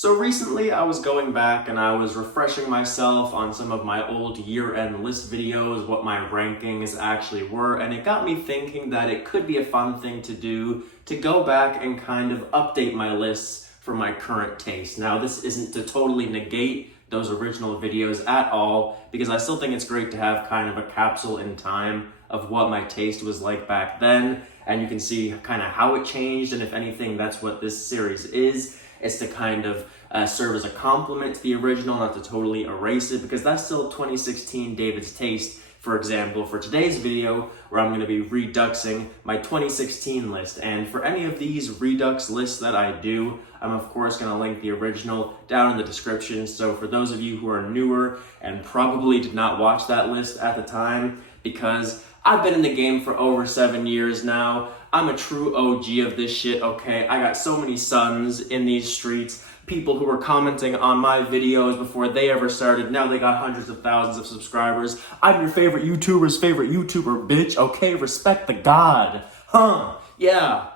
So recently I was going back and I was refreshing myself on some of my old year-end list videos, what my rankings actually were, and it got me thinking that it could be a fun thing to do to go back and kind of update my lists for my current taste. Now this isn't to totally negate those original videos at all, because I still think it's great to have kind of a capsule in time of what my taste was like back then, and you can see kind of how it changed, and if anything, that's what this series is. It's to kind of serve as a complement to the original, not to totally erase it, because that's still 2016 David's taste. For example, for today's video, where I'm going to be reduxing my 2016 list. And for any of these redux lists that I do, I'm of course going to link the original down in the description. So for those of you who are newer and probably did not watch that list at the time, because I've been in the game for over 7 years now, I'm a true OG of this shit, okay? I got so many sons in these streets, people who were commenting on my videos before they ever started. Now they got hundreds of thousands of subscribers. I'm your favorite YouTuber's favorite YouTuber, bitch, okay? Respect the God. Huh, yeah.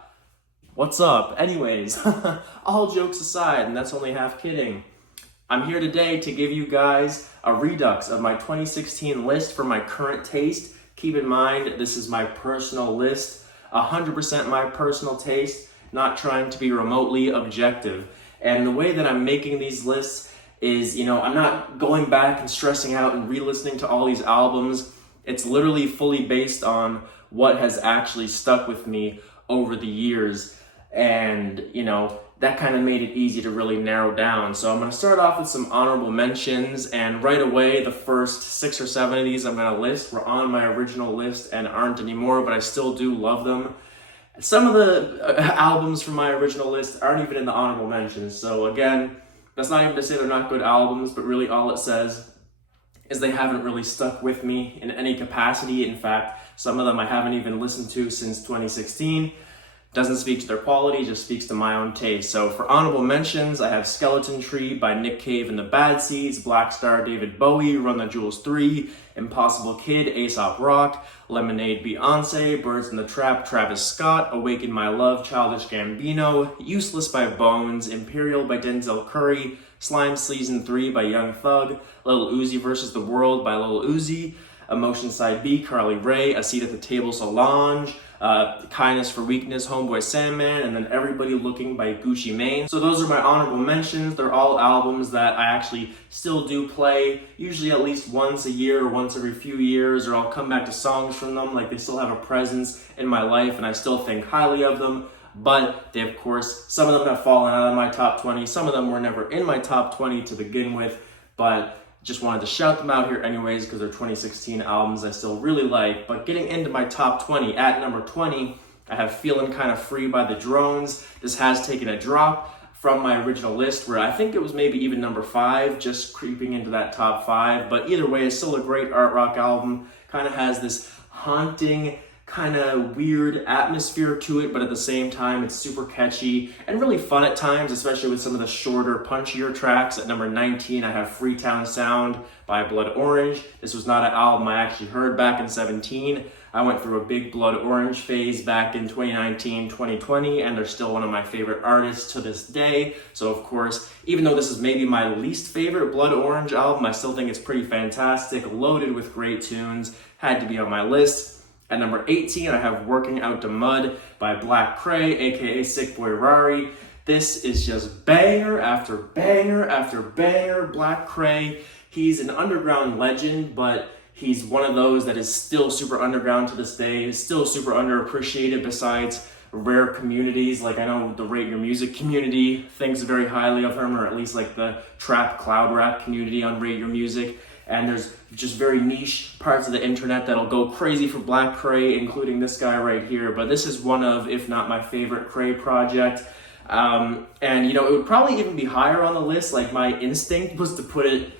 What's up? Anyways, all jokes aside, and that's only half kidding, I'm here today to give you guys a redux of my 2016 list for my current taste. Keep in mind, this is my personal list. 100% my personal taste, not trying to be remotely objective. And the way that I'm making these lists is, I'm not going back and stressing out and re-listening to all these albums. It's literally fully based on what has actually stuck with me over the years. And, that kind of made it easy to really narrow down. So I'm going to start off with some honorable mentions, and right away, the first 6 or 7 of these I'm going to list were on my original list and aren't anymore, but I still do love them. Some of the albums from my original list aren't even in the honorable mentions. So again, that's not even to say they're not good albums, but really all it says is they haven't really stuck with me in any capacity. In fact, some of them I haven't even listened to since 2016. Doesn't speak to their quality, just speaks to my own taste. So for honorable mentions, I have Skeleton Tree by Nick Cave and the Bad Seeds, Black Star David Bowie, Run the Jewels 3, Impossible Kid, Aesop Rock, Lemonade Beyonce, Birds in the Trap, Travis Scott, Awaken My Love, Childish Gambino, Useless by Bones, Imperial by Denzel Curry, Slime Season 3 by Young Thug, Lil Uzi vs. the World by Lil Uzi, Emotion Side B, Carly Rae, A Seat at the Table, Solange, Kindness for Weakness, Homeboy Sandman, and then Everybody Looking by Gucci Mane. So those are my honorable mentions. They're all albums that I actually still do play, usually at least once a year or once every few years, or I'll come back to songs from them. Like, they still have a presence in my life and I still think highly of them. But they, of course, some of them have fallen out of my top 20. Some of them were never in my top 20 to begin with, but just wanted to shout them out here anyways because they're 2016 albums I still really like. But getting into my top 20, at number 20, I have Feeling Kinda Free by The Drones. This has taken a drop from my original list, where I think it was maybe even number 5, just creeping into that top 5. But either way, it's still a great art rock album. Kind of has this haunting, kind of weird atmosphere to it, but at the same time, it's super catchy and really fun at times, especially with some of the shorter, punchier tracks. At number 19, I have Freetown Sound by Blood Orange. This was not an album I actually heard back in 2017. I went through a big Blood Orange phase back in 2019, 2020, and they're still one of my favorite artists to this day. So of course, even though this is maybe my least favorite Blood Orange album, I still think it's pretty fantastic, loaded with great tunes, had to be on my list. At number 18, I have Working Out the Mud by Black Cray, aka Sick Boy Rari. This is just banger after banger after banger. Black Cray, he's an underground legend, but he's one of those that is still super underground to this day, is still super underappreciated besides rare communities. Like, I know the Rate Your Music community thinks very highly of him, or at least like the trap cloud rap community on Rate Your Music. And there's just very niche parts of the internet that'll go crazy for Black Cray, including this guy right here. But this is one of, if not my favorite Cray project. And it would probably even be higher on the list. Like, my instinct was to put it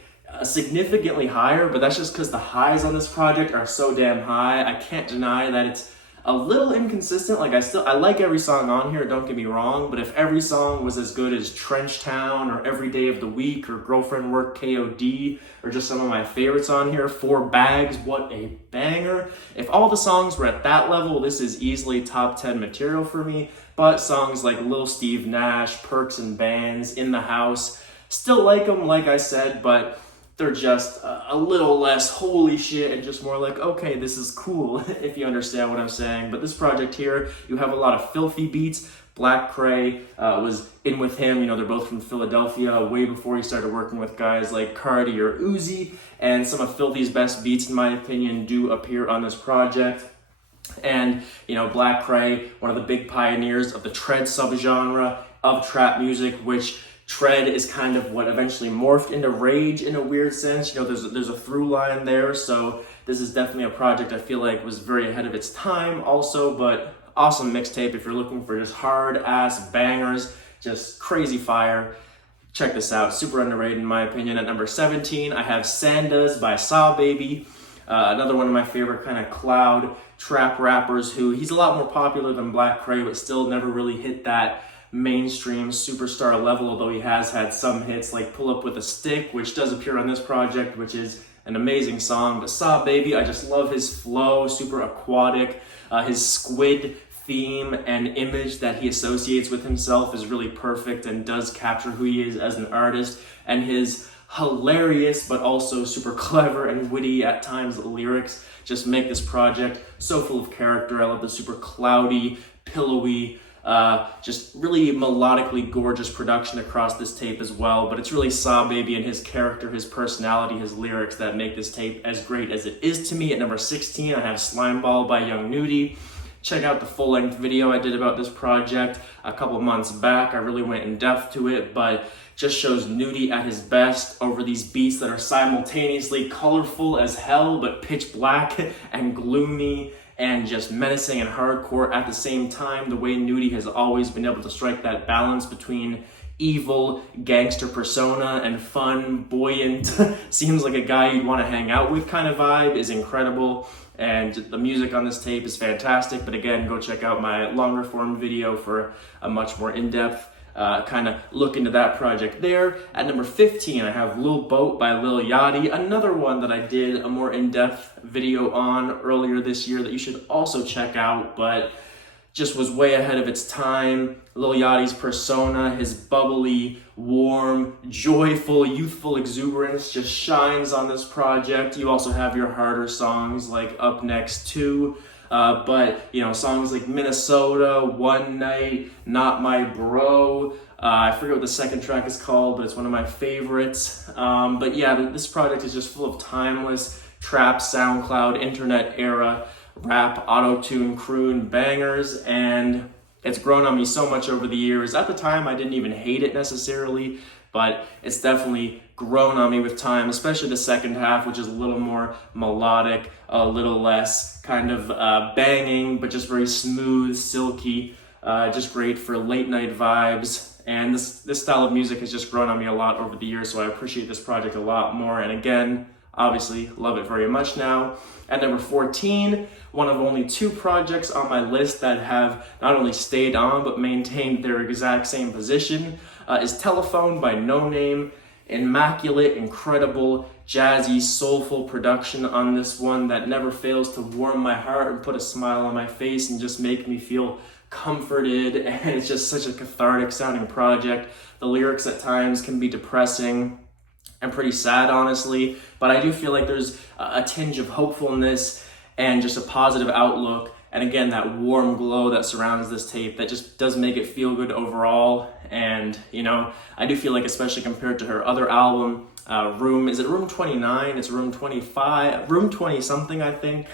significantly higher, but that's just because the highs on this project are so damn high. I can't deny that it's a little inconsistent. Like I like every song on here, don't get me wrong, but if every song was as good as Trench Town or Every Day of the Week or Girlfriend Work KOD or just some of my favorites on here, Four Bags, what a banger. If all the songs were at that level, this is easily top 10 material for me. But songs like Lil Steve Nash, Perks and Bands, In the House, still like them, like I said, but they're just a little less holy shit and just more like, okay, this is cool, if you understand what I'm saying. But this project here, you have a lot of filthy beats. Black Cray was in with him. You know, they're both from Philadelphia way before he started working with guys like Cardi or Uzi. And some of Filthy's best beats, in my opinion, do appear on this project. And, you know, Black Cray, one of the big pioneers of the tread subgenre of trap music, which tread is kind of what eventually morphed into rage in a weird sense. You know, there's a through line there. So this is definitely a project I feel like was very ahead of its time also, but awesome mixtape if you're looking for just hard ass bangers, just crazy fire. Check this out, super underrated in my opinion. At number 17, I have Sandas by Saw Baby. Another one of my favorite kind of cloud trap rappers who he's a lot more popular than Black Cray, but still never really hit that mainstream superstar level, although he has had some hits like Pull Up With a Stick, which does appear on this project, which is an amazing song. But Saw Baby, I just love his flow, super aquatic. His squid theme and image that he associates with himself is really perfect and does capture who he is as an artist. And his hilarious but also super clever and witty at times lyrics just make this project so full of character. I love the super cloudy, pillowy, just really melodically gorgeous production across this tape as well. But it's really Saw Baby and his character, his personality, his lyrics that make this tape as great as it is to me. At number 16, I have Slimeball by Young Nudy. Check out the full-length video I did about this project a couple months back. I really went in depth to it, but just shows Nudy at his best over these beats that are simultaneously colorful as hell, but pitch black and gloomy and just menacing and hardcore at the same time. The way Nudy has always been able to strike that balance between evil gangster persona and fun, buoyant, seems like a guy you'd want to hang out with kind of vibe is incredible. And the music on this tape is fantastic. But again, go check out my longer form video for a much more in-depth kind of look into that project there. At number 15, I have Lil Boat by Lil Yachty, another one that I did a more in-depth video on earlier this year that you should also check out, but just was way ahead of its time. Lil Yachty's persona, his bubbly, warm, joyful, youthful exuberance just shines on this project. You also have your harder songs like Up Next too. But, you know, songs like Minnesota, One Night, Not My Bro. I forget what the second track is called, but it's one of my favorites. But yeah, this project is just full of timeless trap, SoundCloud, internet era rap, auto-tune, croon bangers, and it's grown on me so much over the years. At the time, I didn't even hate it necessarily, but it's definitely grown on me with time, especially the second half, which is a little more melodic, a little less kind of banging, but just very smooth, silky, just great for late night vibes. And this style of music has just grown on me a lot over the years, so I appreciate this project a lot more. And again, obviously love it very much now. At number 14, one of only 2 projects on my list that have not only stayed on but maintained their exact same position is Telephone by No Name. Immaculate, incredible, jazzy, soulful production on this one that never fails to warm my heart and put a smile on my face and just make me feel comforted. And it's just such a cathartic sounding project. The lyrics at times can be depressing and pretty sad, honestly, but I do feel like there's a tinge of hopefulness and just a positive outlook. And again, that warm glow that surrounds this tape that just does make it feel good overall. And, you know, I do feel like, especially compared to her other album, Room 29? It's Room 25, Room 20 something, I think.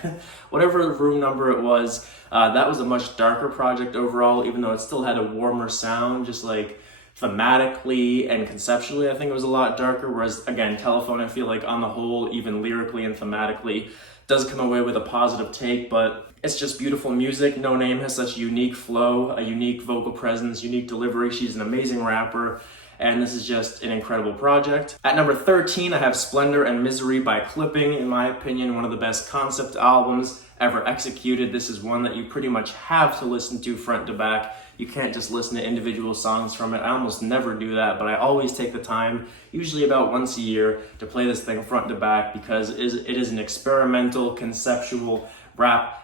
Whatever room number it was, that was a much darker project overall, even though it still had a warmer sound, just like thematically and conceptually, I think it was a lot darker. Whereas, again, Telephone, I feel like on the whole, even lyrically and thematically, does come away with a positive take, but it's just beautiful music. No Name has such a unique flow, a unique vocal presence, unique delivery. She's an amazing rapper, and this is just an incredible project. At number 13, I have Splendor and Misery by Clipping. In my opinion, one of the best concept albums ever executed. This is one that you pretty much have to listen to front to back. You can't just listen to individual songs from it. I almost never do that, but I always take the time, usually about once a year, to play this thing front to back because it is an experimental, conceptual rap.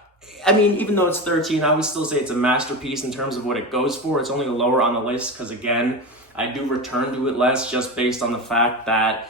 I mean, even though it's 13, I would still say it's a masterpiece in terms of what it goes for. It's only lower on the list because, again, I do return to it less just based on the fact that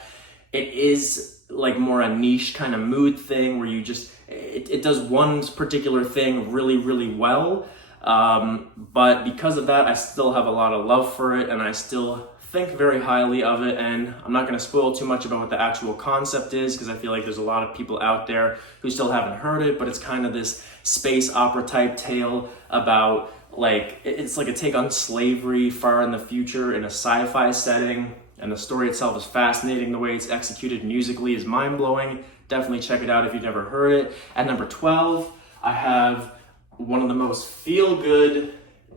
it is like more a niche kind of mood thing where you just, it does one particular thing really, really well. But because of that, I still have a lot of love for it and I still think very highly of it. And I'm not going to spoil too much about what the actual concept is because I feel like there's a lot of people out there who still haven't heard it, but it's kind of this space opera type tale about like, it's like a take on slavery far in the future in a sci-fi setting. And the story itself is fascinating. The way it's executed musically is mind-blowing. Definitely check it out if you've never heard it. At number 12, I have one of the most feel-good,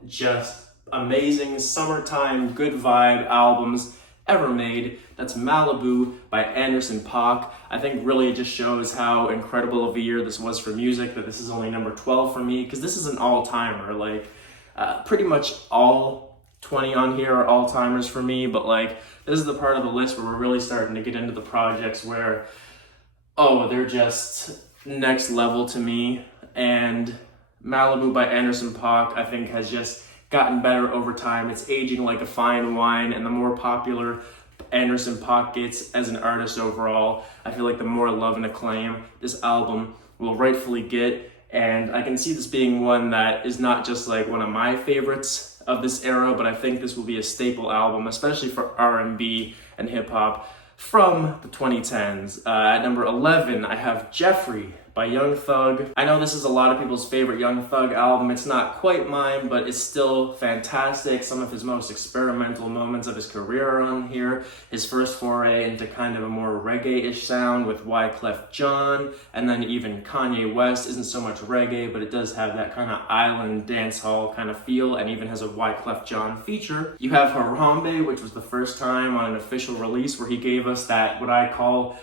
just amazing summertime good vibe albums ever made. That's Malibu by Anderson .Paak. I think really it just shows how incredible of a year this was for music, that this is only number 12 for me, because this is an all-timer. Like, pretty much all 20 on here are all-timers for me, but like, this is the part of the list where we're really starting to get into the projects where, oh, they're just next level to me. And Malibu by Anderson .Paak, I think, has just gotten better over time. It's aging like a fine wine, and the more popular Anderson .Paak gets as an artist overall, I feel like the more love and acclaim this album will rightfully get. And I can see this being one that is not just like one of my favorites of this era, but I think this will be a staple album, especially for R&B and hip hop from the 2010s. At number 11, I have Jeffrey by Young Thug. I know this is a lot of people's favorite Young Thug album. It's not quite mine, but it's still fantastic. Some of his most experimental moments of his career are on here. His first foray into kind of a more reggae-ish sound with Wyclef Jean, and then even Kanye West isn't so much reggae, but it does have that kind of island dancehall kind of feel, and even has a Wyclef Jean feature. You have Harambe, which was the first time on an official release where he gave us that, what I call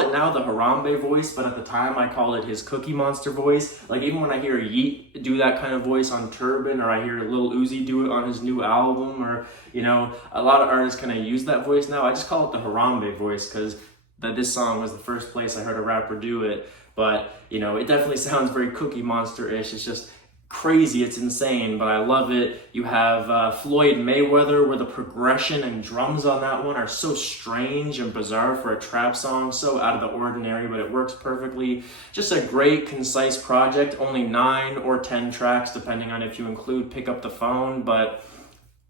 it now the Harambe voice, but at the time I call it his Cookie Monster voice. Like, even when I hear Yeet do that kind of voice on Turban, or I hear Lil Uzi do it on his new album, or, you know, a lot of artists kind of use that voice now. I just call it the Harambe voice because this song was the first place I heard a rapper do it. But, you know, it definitely sounds very Cookie Monster-ish. It's just crazy, it's insane, but I love it. You have Floyd Mayweather, where the progression and drums on that one are so strange and bizarre for a trap song, so out of the ordinary, but it works perfectly. Just a great, concise project, only 9 or 10 tracks, depending on if you include Pick Up the Phone, but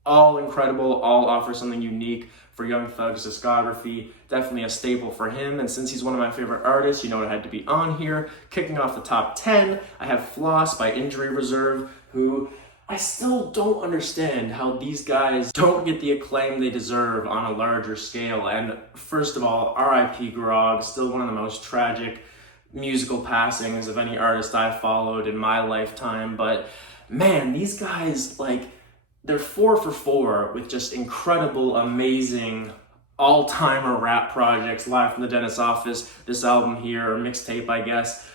all incredible, all offer something unique for Young Thug's discography. Definitely a staple for him, and since he's one of my favorite artists, you know it had to be on here. Kicking off the top 10, I have Floss by Injury Reserve, who I still don't understand how these guys don't get the acclaim they deserve on a larger scale. And first of all, R.I.P. Grog, still one of the most tragic musical passings of any artist I've followed in my lifetime, but man, these guys, like, they're 4 for 4 with just incredible, amazing, all-timer rap projects. Live from the Dentist's Office, this album here, or mixtape, I guess,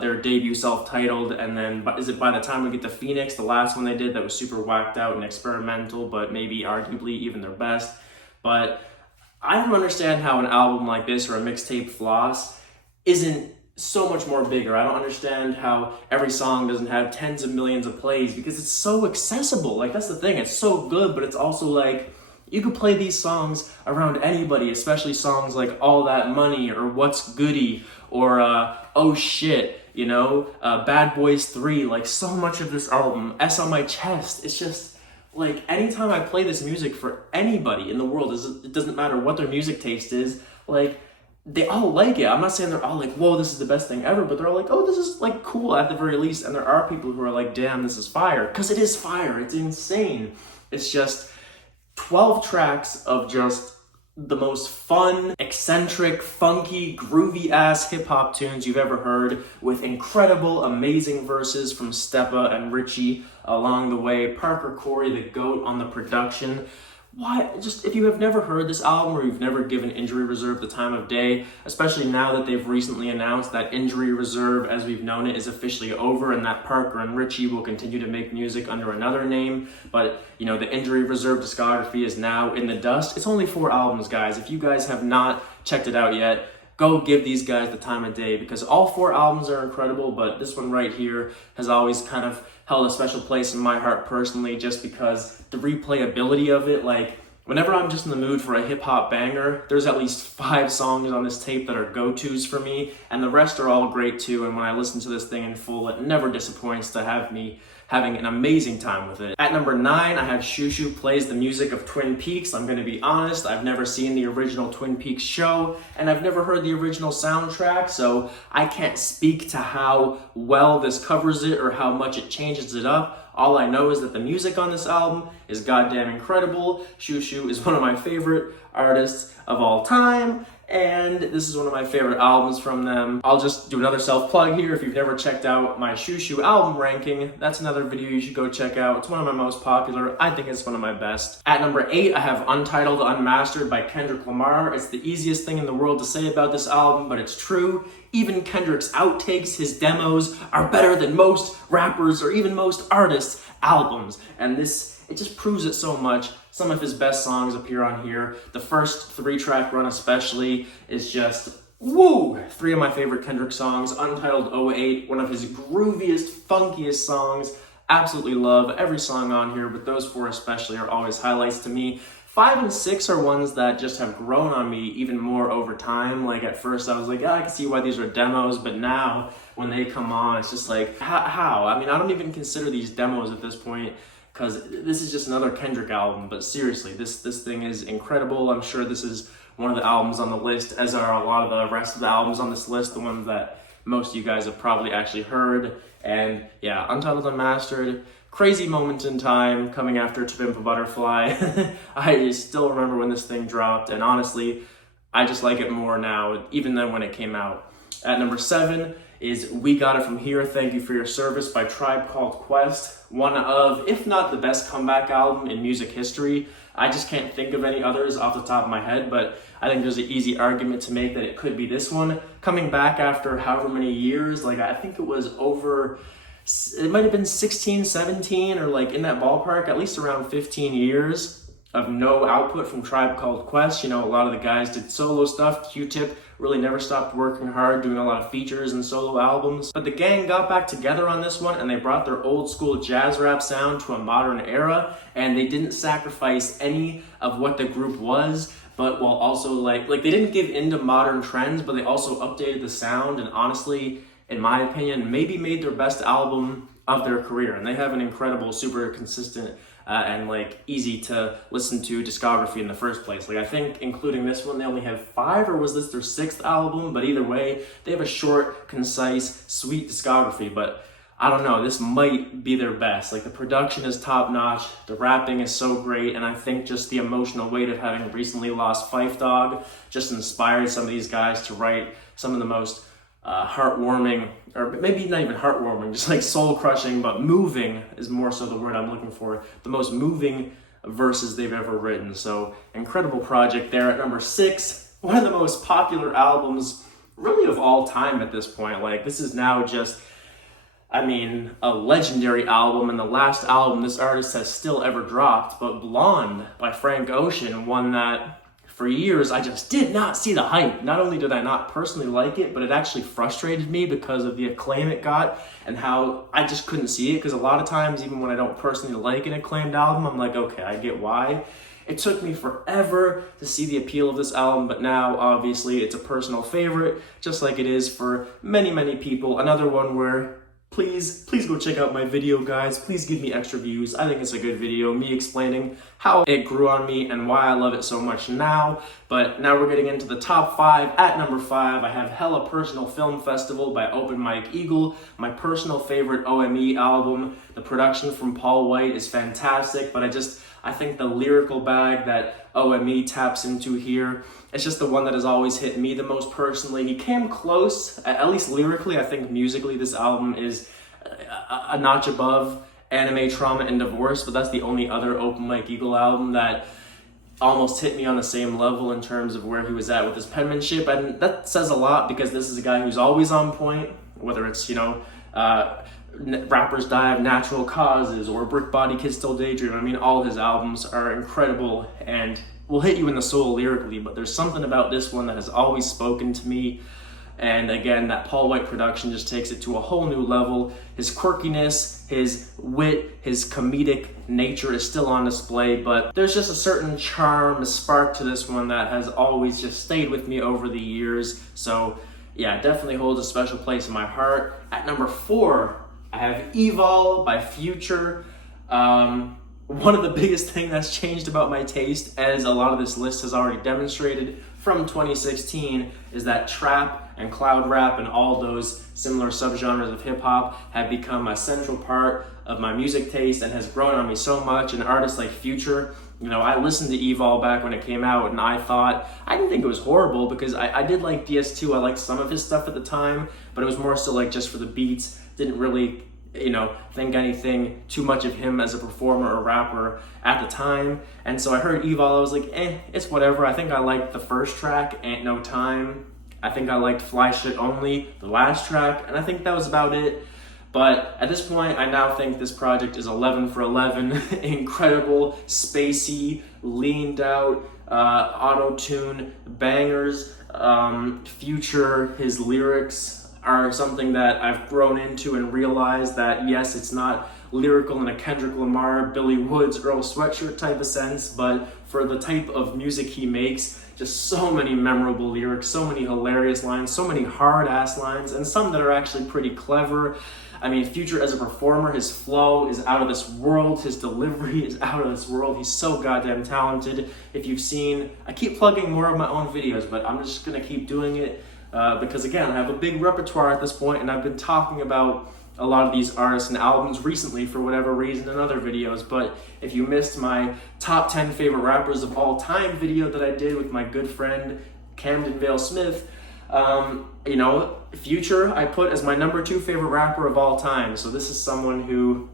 their debut self-titled, and then By the Time We Get to Phoenix, the last one they did that was super whacked out and experimental, but maybe arguably even their best. But I don't understand how an album like this, or a mixtape Floss, isn't so much more bigger. I don't understand how every song doesn't have tens of millions of plays, because it's so accessible. Like, that's the thing, it's so good, but it's also like, you could play these songs around anybody, especially songs like All That Money, or What's Goody, or Oh Shit, you know, Bad Boys 3, like, so much of this album, S on My Chest, it's just, like, anytime I play this music for anybody in the world, it doesn't matter what their music taste is, like, they all like it. I'm not saying they're all like, whoa, this is the best thing ever, but they're all like, oh, this is like cool at the very least. And there are people who are like, damn, this is fire. Because it is fire. It's insane. It's just 12 tracks of just the most fun, eccentric, funky, groovy-ass hip-hop tunes you've ever heard, with incredible, amazing verses from Steppa and Richie along the way. Parker Corey, the GOAT, on the production. why, just if you have never heard this album or you've never given Injury Reserve the time of day, especially now that they've recently announced that Injury Reserve, as we've known it, is officially over and that Parker and Richie will continue to make music under another name, but you know, the Injury Reserve discography is now in the dust. It's only 4 albums, guys. If you guys have not checked it out yet, go give these guys the time of day, because all 4 albums are incredible, but this one right here has always kind of held a special place in my heart personally, just because the replayability of it, like whenever I'm just in the mood for a hip-hop banger, there's at least 5 songs on this tape that are go-tos for me, and the rest are all great too, and when I listen to this thing in full, it never disappoints to have me having an amazing time with it. At number 9, I have Shushu plays the music of Twin Peaks. I'm gonna be honest, I've never seen the original Twin Peaks show, and I've never heard the original soundtrack, so I can't speak to how well this covers it or how much it changes it up. All I know is that the music on this album is goddamn incredible. Shushu is one of my favorite artists of all time, and this is one of my favorite albums from them. I'll just do another self-plug here. If you've never checked out my Shushu album ranking, that's another video you should go check out. It's one of my most popular. I think it's one of my best. At number 8, I have Untitled Unmastered by Kendrick Lamar. It's the easiest thing in the world to say about this album, but it's true. Even Kendrick's outtakes, his demos, are better than most rappers or even most artists' albums. And it just proves it so much. Some of his best songs appear on here. The first 3-track run especially is just, woo! 3 of my favorite Kendrick songs. Untitled 08, one of his grooviest, funkiest songs. Absolutely love every song on here, but those 4 especially are always highlights to me. 5 and 6 are ones that just have grown on me even more over time. Like at first I was like, yeah, I can see why these are demos, but now when they come on, it's just like, how? I mean, I don't even consider these demos at this point, because this is just another Kendrick album, but seriously, this thing is incredible. I'm sure this is one of the albums on the list, as are a lot of the rest of the albums on this list, the ones that most of you guys have probably actually heard. And yeah, Untitled Unmastered, crazy moment in time coming after To Pimp a Butterfly. I still remember when this thing dropped, and honestly, I just like it more now, even than when it came out. At number 7 is We Got It From Here, Thank You For Your Service by Tribe Called Quest. One of, if not the best comeback album in music history. I just can't think of any others off the top of my head, but I think there's an easy argument to make that it could be this one. Coming back after however many years, like I think it was over, it might have been 16, 17, or like in that ballpark, at least around 15 years of no output from Tribe Called Quest. You know, a lot of the guys did solo stuff. Q-Tip really never stopped working hard, doing a lot of features and solo albums. But the gang got back together on this one, and they brought their old school jazz rap sound to a modern era, and they didn't sacrifice any of what the group was, but while also like they didn't give in to modern trends, but they also updated the sound, and honestly, in my opinion, maybe made their best album of their career. And they have an incredible, super consistent and like easy to listen to discography in the first place. Like I think including this one, they only have 5, or was this their 6th album? But either way, they have a short, concise, sweet discography. But I don't know, this might be their best. Like the production is top notch, the rapping is so great, and I think just the emotional weight of having recently lost Phife Dawg just inspired some of these guys to write some of the most heartwarming, or maybe not even heartwarming, just like soul-crushing, but moving is more so the word I'm looking for, the most moving verses they've ever written. So incredible project there. At number 6, one of the most popular albums really of all time at this point. Like this is now just, I mean, a legendary album, and the last album this artist has still ever dropped, but Blonde by Frank Ocean, one that for years, I just did not see the hype. Not only did I not personally like it, but it actually frustrated me because of the acclaim it got and how I just couldn't see it. Because a lot of times, even when I don't personally like an acclaimed album, I'm like, okay, I get why. It took me forever to see the appeal of this album, but now, obviously, it's a personal favorite, just like it is for many, many people. Another one where please go check out my video, guys. Please give me extra views. I think it's a good video, me explaining how it grew on me and why I love it so much now. But now we're getting into the top 5. At number 5, I have Hella Personal Film Festival by Open Mike Eagle, my personal favorite OME album. The production from Paul White is fantastic, but I think the lyrical bag that OME taps into here, it's just the one that has always hit me the most personally. He came close, at least lyrically. I think musically this album is a notch above Anime, Trauma, and Divorce, but that's the only other Open Mike Eagle album that almost hit me on the same level in terms of where he was at with his penmanship. And that says a lot because this is a guy who's always on point, whether it's, Rappers Die of Natural Causes or Brick Body Kids Still Daydream. I mean, all his albums are incredible and will hit you in the soul lyrically, but there's something about this one that has always spoken to me. And again, that Paul White production just takes it to a whole new level. His quirkiness, his wit, his comedic nature is still on display, but there's just a certain charm, a spark to this one that has always just stayed with me over the years. So yeah, it definitely holds a special place in my heart. At number 4, I have Evol by Future. One of the biggest things that's changed about my taste, as a lot of this list has already demonstrated from 2016, is that trap and cloud rap and all those similar subgenres of hip hop have become a central part of my music taste and has grown on me so much. And artists like Future, I listened to Evol back when it came out, and I didn't think it was horrible because I did like DS2. I liked some of his stuff at the time, but it was more so like just for the beats. Didn't really think anything too much of him as a performer or rapper at the time. And so I heard Evol, I was like, it's whatever. I think I liked the first track, Ain't No Time. I think I liked Fly Shit Only, the last track, and I think that was about it. But at this point, I now think this project is 11 for 11. Incredible, spacey, leaned out, auto-tune bangers. Future, his lyrics are something that I've grown into and realized that, yes, it's not lyrical in a Kendrick Lamar, Billy Woods, Earl Sweatshirt type of sense, but for the type of music he makes, just so many memorable lyrics, so many hilarious lines, so many hard-ass lines, and some that are actually pretty clever. I mean, Future as a performer, his flow is out of this world, his delivery is out of this world, he's so goddamn talented. If you've seen, I keep plugging more of my own videos, but I'm just gonna keep doing it because again, I have a big repertoire at this point, and I've been talking about a lot of these artists and albums recently for whatever reason in other videos. But if you missed my top 10 favorite rappers of all time video that I did with my good friend Camden Vale Smith, Future I put as my number 2 favorite rapper of all time. So this is someone who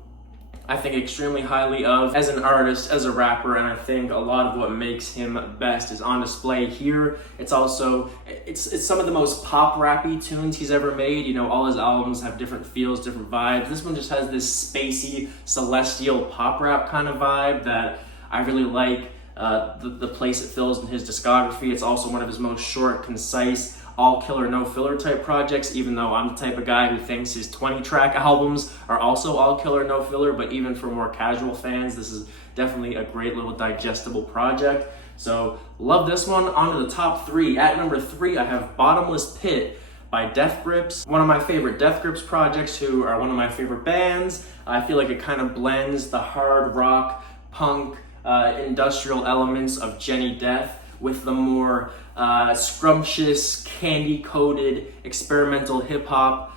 I think extremely highly of as an artist, as a rapper, and I think a lot of what makes him best is on display here. It's also, it's some of the most pop rappy tunes he's ever made. All his albums have different feels, different vibes. This one just has this spacey, celestial pop rap kind of vibe that I really like. The place it fills in his discography. It's also one of his most short, concise, all killer, no filler type projects, even though I'm the type of guy who thinks his 20-track albums are also all killer, no filler, but even for more casual fans, this is definitely a great little digestible project. So love this one. On to the top 3. At number 3, I have Bottomless Pit by Death Grips, one of my favorite Death Grips projects, who are one of my favorite bands. I feel like it kind of blends the hard rock, punk, industrial elements of Jenny Death with the more scrumptious, candy-coated, experimental hip-hop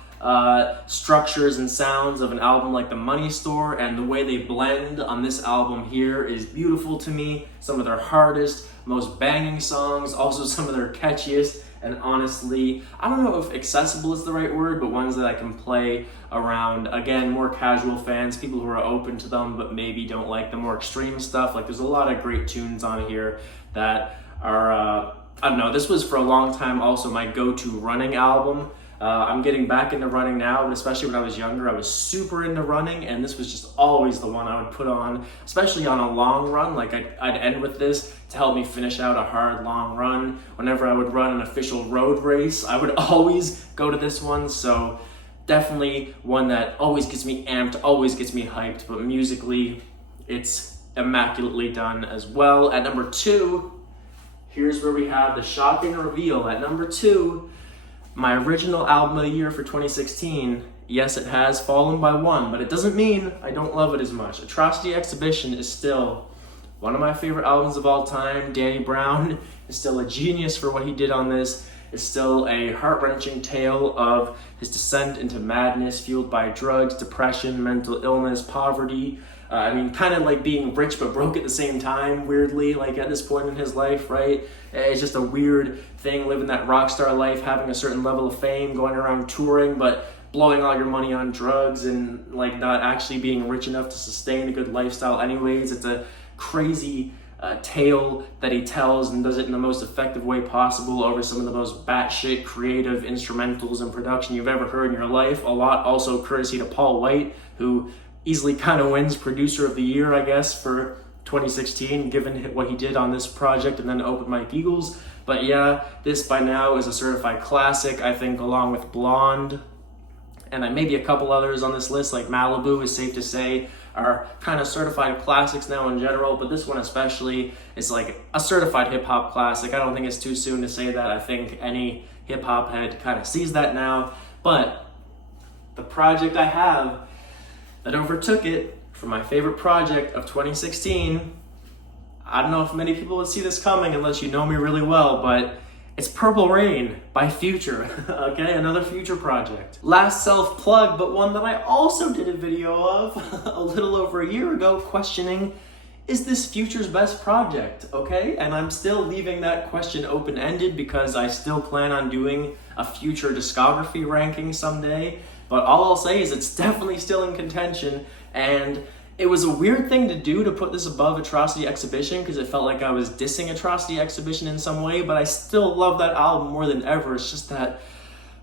structures and sounds of an album like The Money Store, and the way they blend on this album here is beautiful to me. Some of their hardest, most banging songs, also some of their catchiest, and honestly, I don't know if accessible is the right word, but ones that I can play around, again, more casual fans, people who are open to them but maybe don't like the more extreme stuff. Like, there's a lot of great tunes on here that are, I don't know, this was for a long time also my go-to running album. I'm getting back into running now, but especially when I was younger, I was super into running, and this was just always the one I would put on, especially on a long run. Like, I'd end with this to help me finish out a hard, long run. Whenever I would run an official road race, I would always go to this one, so definitely one that always gets me amped, always gets me hyped, but musically, it's immaculately done as well. At number 2, here's where we have the shocking reveal. At number 2, my original album of the year for 2016, yes, it has fallen by 1, but it doesn't mean I don't love it as much. Atrocity Exhibition is still one of my favorite albums of all time. Danny Brown is still a genius for what he did on this. It's still a heart-wrenching tale of his descent into madness fueled by drugs, depression, mental illness, poverty. Kind of like being rich but broke at the same time, weirdly, like at this point in his life, right? It's just a weird thing, living that rock star life, having a certain level of fame, going around touring, but blowing all your money on drugs and like not actually being rich enough to sustain a good lifestyle anyways. It's a crazy tale that he tells, and does it in the most effective way possible over some of the most batshit creative instrumentals and production you've ever heard in your life. A lot also courtesy to Paul White, who easily kind of wins Producer of the Year, I guess, for 2016, given what he did on this project and then Open Mike Eagles. But yeah, this by now is a certified classic, I think, along with Blonde, and then maybe a couple others on this list, like Malibu is safe to say, are kind of certified classics now in general, but this one especially is like a certified hip-hop classic. I don't think it's too soon to say that. I think any hip-hop head kind of sees that now. But the project I have that overtook it for my favorite project of 2016, I don't know if many people would see this coming unless you know me really well, but it's Purple Rain by Future, okay? Another Future project. Last self-plug, but one that I also did a video of a little over a year ago, questioning, is this Future's best project, okay? And I'm still leaving that question open-ended because I still plan on doing a Future discography ranking someday, but all I'll say is it's definitely still in contention, and it was a weird thing to do, to put this above Atrocity Exhibition, because it felt like I was dissing Atrocity Exhibition in some way, but I still love that album more than ever. It's just that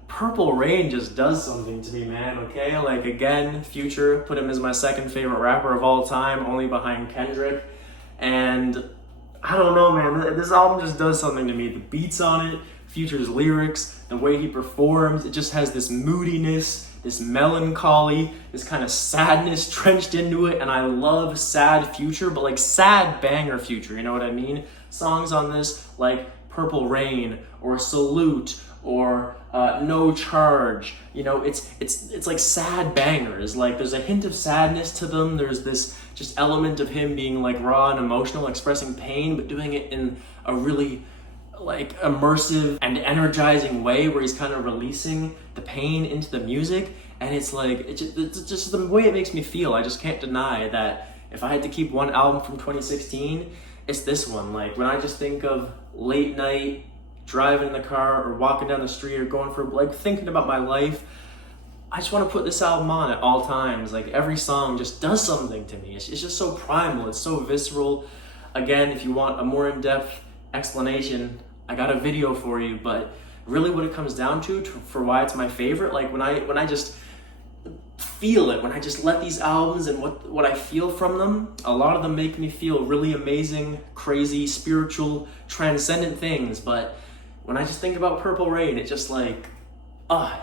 Purple Rain just does something to me, man, okay? Like, again, Future, put him as my second favorite rapper of all time, only behind Kendrick, and I don't know, man, this album just does something to me. The beats on it, Future's lyrics, the way he performs, it just has this moodiness, this melancholy, this kind of sadness trenched into it, and I love sad Future, but like sad banger Future, you know what I mean? Songs on this like Purple Rain or Salute or No Charge, you know, it's like sad bangers. Like there's a hint of sadness to them. There's this just element of him being like raw and emotional, expressing pain, but doing it in a really like immersive and energizing way where he's kind of releasing the pain into the music. And it's like, it's just the way it makes me feel. I just can't deny that if I had to keep one album from 2016, it's this one. Like when I just think of late night, driving in the car or walking down the street or going for like thinking about my life, I just want to put this album on at all times. Like every song just does something to me. It's just so primal, it's so visceral. Again, if you want a more in-depth explanation, I got a video for you, but really what it comes down to for why it's my favorite, like when I just feel it, when I just let these albums and what I feel from them, a lot of them make me feel really amazing, crazy, spiritual, transcendent things. But when I just think about Purple Rain, it just like,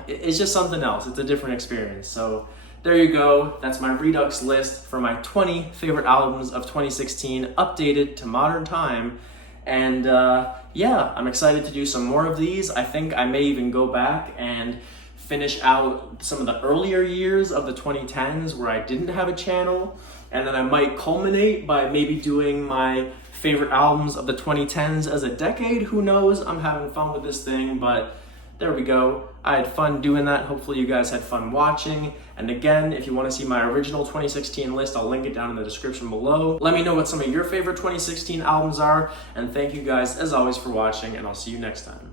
it's just something else. It's a different experience. So there you go. That's my Redux list for my 20 favorite albums of 2016, updated to modern time. And yeah, I'm excited to do some more of these. I think I may even go back and finish out some of the earlier years of the 2010s where I didn't have a channel. And then I might culminate by maybe doing my favorite albums of the 2010s as a decade. Who knows? I'm having fun with this thing, but there we go. I had fun doing that. Hopefully you guys had fun watching. And again, if you want to see my original 2016 list, I'll link it down in the description below. Let me know what some of your favorite 2016 albums are. And thank you guys, as always, for watching, and I'll see you next time.